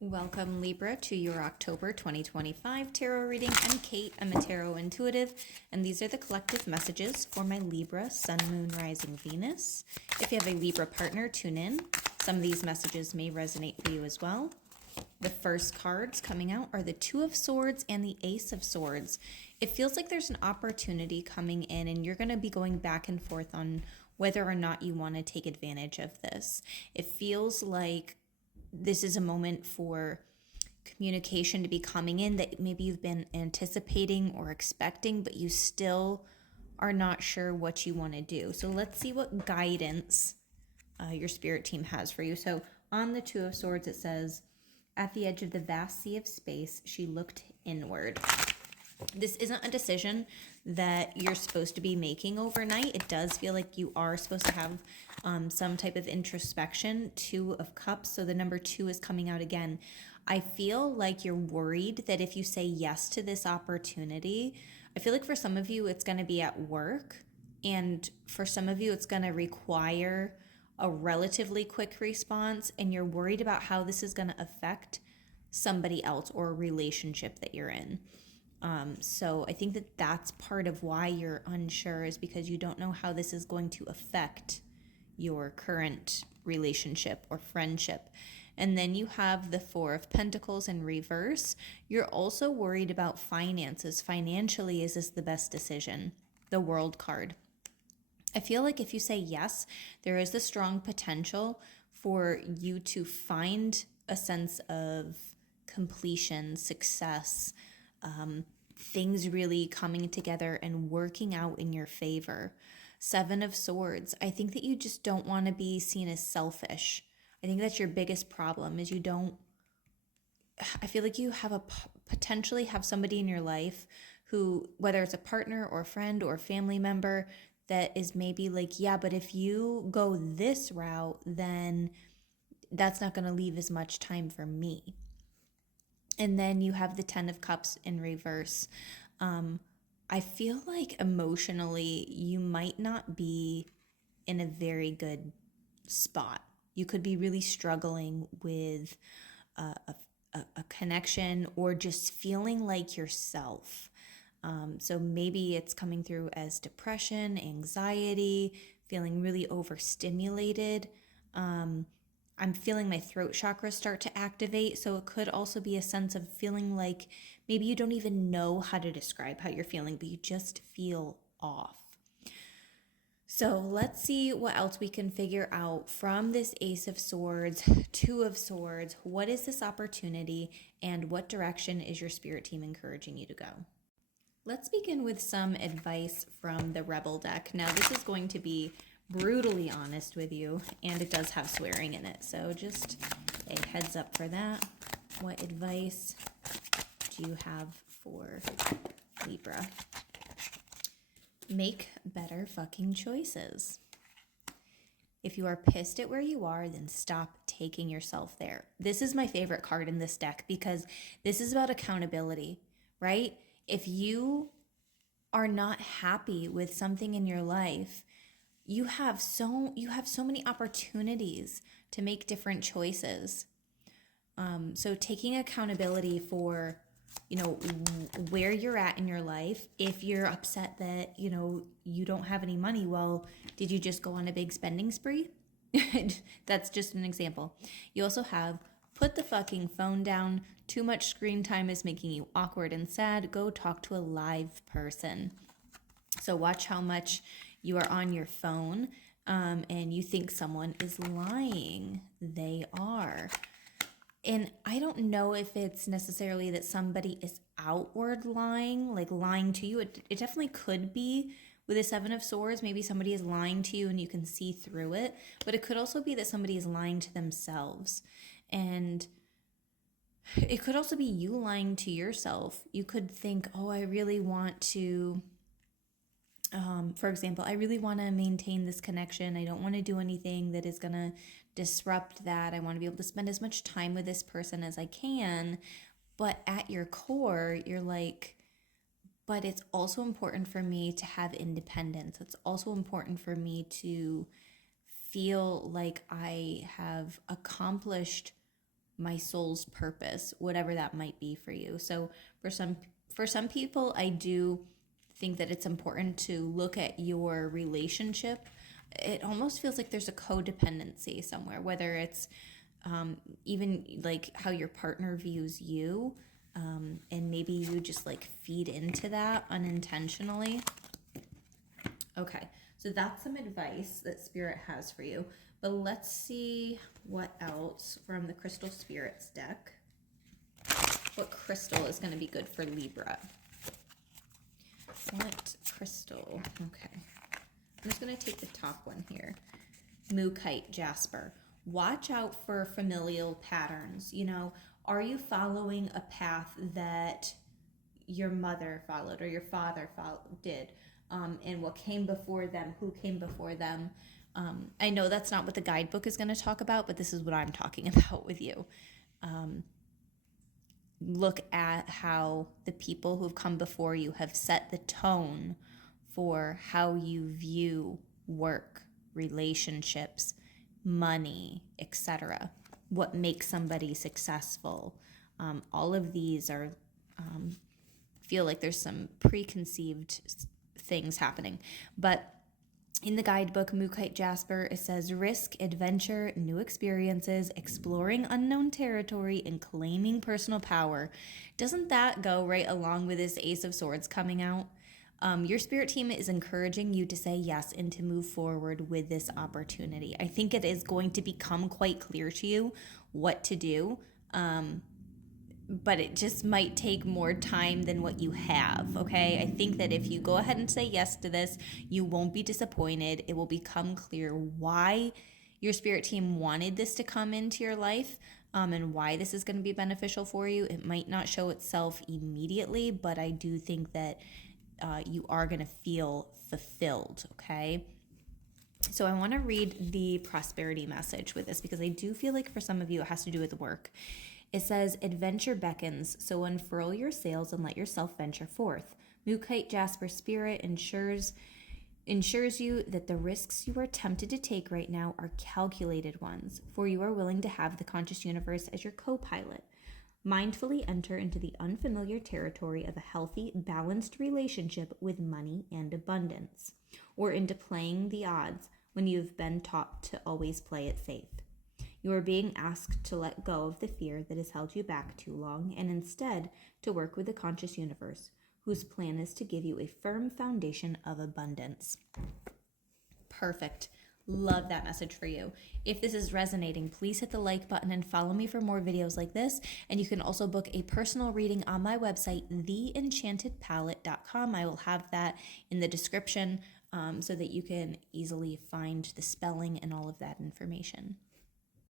Welcome, Libra, to your October 2025 tarot reading. I'm Kate. I'm a tarot intuitive, and these are the collective messages for my Libra, Sun, Moon, Rising, Venus. If you have a Libra partner, tune in. Some of these messages may resonate for you as well. The first cards coming out are the Two of Swords and the Ace of Swords. It feels like there's an opportunity coming in, and you're going to be going back and forth on whether or not you want to take advantage of this. It feels like this is a moment for communication to be coming in that maybe you've been anticipating or expecting, but you still are not sure what you want to do. So let's see what guidance your spirit team has for you. So on the Two of Swords, it says, at the edge of the vast sea of space, she looked inward. This isn't a decision that you're supposed to be making overnight. It does feel like you are supposed to have some type of introspection. Two of Cups, so the number 2 is coming out again. I feel like you're worried that if you say yes to this opportunity, I feel like for some of you it's going to be at work, and for some of you it's going to require a relatively quick response, and you're worried about how this is going to affect somebody else or a relationship that you're in. So I think that that's part of why you're unsure, is because you don't know how this is going to affect your current relationship or friendship. And then you have the Four of Pentacles in reverse. You're also worried about finances. Financially, is this the best decision? The World card. I feel like if you say yes, there is a strong potential for you to find a sense of completion, success, things really coming together and working out in your favor. Seven of Swords. I think that you just don't want to be seen as selfish. I think that's your biggest problem, is I feel like you have potentially have somebody in your life who, whether it's a partner or a friend or a family member, that is maybe like, yeah, but if you go this route, then that's not going to leave as much time for me. And then you have the Ten of Cups in reverse. I feel like emotionally you might not be in a very good spot. You could be really struggling with a connection, or just feeling like yourself. So maybe it's coming through as depression, anxiety, feeling really overstimulated. I'm feeling my throat chakra start to activate. So it could also be a sense of feeling like maybe you don't even know how to describe how you're feeling, but you just feel off. So let's see what else we can figure out from this Ace of Swords, Two of Swords. What is this opportunity, and what direction is your spirit team encouraging you to go? Let's begin with some advice from the Rebel deck. Now, this is going to be brutally honest with you, and it does have swearing in it, so just a heads up for that. What advice do you have for Libra? Make better fucking choices. If you are pissed at where you are, then stop taking yourself there. This is my favorite card in this deck, because this is about accountability, right? If you are not happy with something in your life, you have so many opportunities to make different choices. So taking accountability for, where you're at in your life. If you're upset that, you don't have any money, well, did you just go on a big spending spree? That's just an example. You also have, put the fucking phone down. Too much screen time is making you awkward and sad. Go talk to a live person. So watch how much you are on your phone, and you think someone is lying. They are. And I don't know if it's necessarily that somebody is outward lying, like lying to you. It definitely could be with the Seven of Swords. Maybe somebody is lying to you and you can see through it. But it could also be that somebody is lying to themselves. And it could also be you lying to yourself. You could think, oh, I really want to... for example, I really want to maintain this connection. I don't want to do anything that is going to disrupt that. I want to be able to spend as much time with this person as I can. But at your core, you're like, but it's also important for me to have independence. It's also important for me to feel like I have accomplished my soul's purpose, whatever that might be for you. So for some people, I do think that it's important to look at your relationship. It almost feels like there's a codependency somewhere, whether it's even like how your partner views you, and maybe you just like feed into that unintentionally. Okay, so that's some advice that Spirit has for you. But let's see what else from the Crystal Spirits deck. What crystal is going to be good for Libra? What crystal? Okay. I'm just going to take the top one here. Mookaite Jasper. Watch out for familial patterns. You know, are you following a path that your mother followed or your father did? And what came before them, who came before them. I know that's not what the guidebook is going to talk about, but this is what I'm talking about with you. Look at how the people who've come before you have set the tone for how you view work, relationships, money, etc. What makes somebody successful. All of these are feel like there's some preconceived things happening. But in the guidebook, Mookaite Jasper, it says risk, adventure, new experiences, exploring unknown territory, and claiming personal power. Doesn't that go right along with this Ace of Swords coming out? Your spirit team is encouraging you to say yes and to move forward with this opportunity. I think it is going to become quite clear to you what to do. But it just might take more time than what you have, okay? I think that if you go ahead and say yes to this, you won't be disappointed. It will become clear why your spirit team wanted this to come into your life, and why this is going to be beneficial for you. It might not show itself immediately, but I do think that you are going to feel fulfilled, okay? So I want to read the prosperity message with this because I do feel like for some of you it has to do with work. It says, adventure beckons, so unfurl your sails and let yourself venture forth. Mookaite Jasper Spirit ensures you that the risks you are tempted to take right now are calculated ones, for you are willing to have the conscious universe as your co-pilot. Mindfully enter into the unfamiliar territory of a healthy, balanced relationship with money and abundance, or into playing the odds when you've been taught to always play it safe. You are being asked to let go of the fear that has held you back too long and instead to work with the conscious universe, whose plan is to give you a firm foundation of abundance. Perfect. Love that message for you. If this is resonating, please hit the like button and follow me for more videos like this. And you can also book a personal reading on my website, theenchantedpalette.com. I will have that in the description so that you can easily find the spelling and all of that information.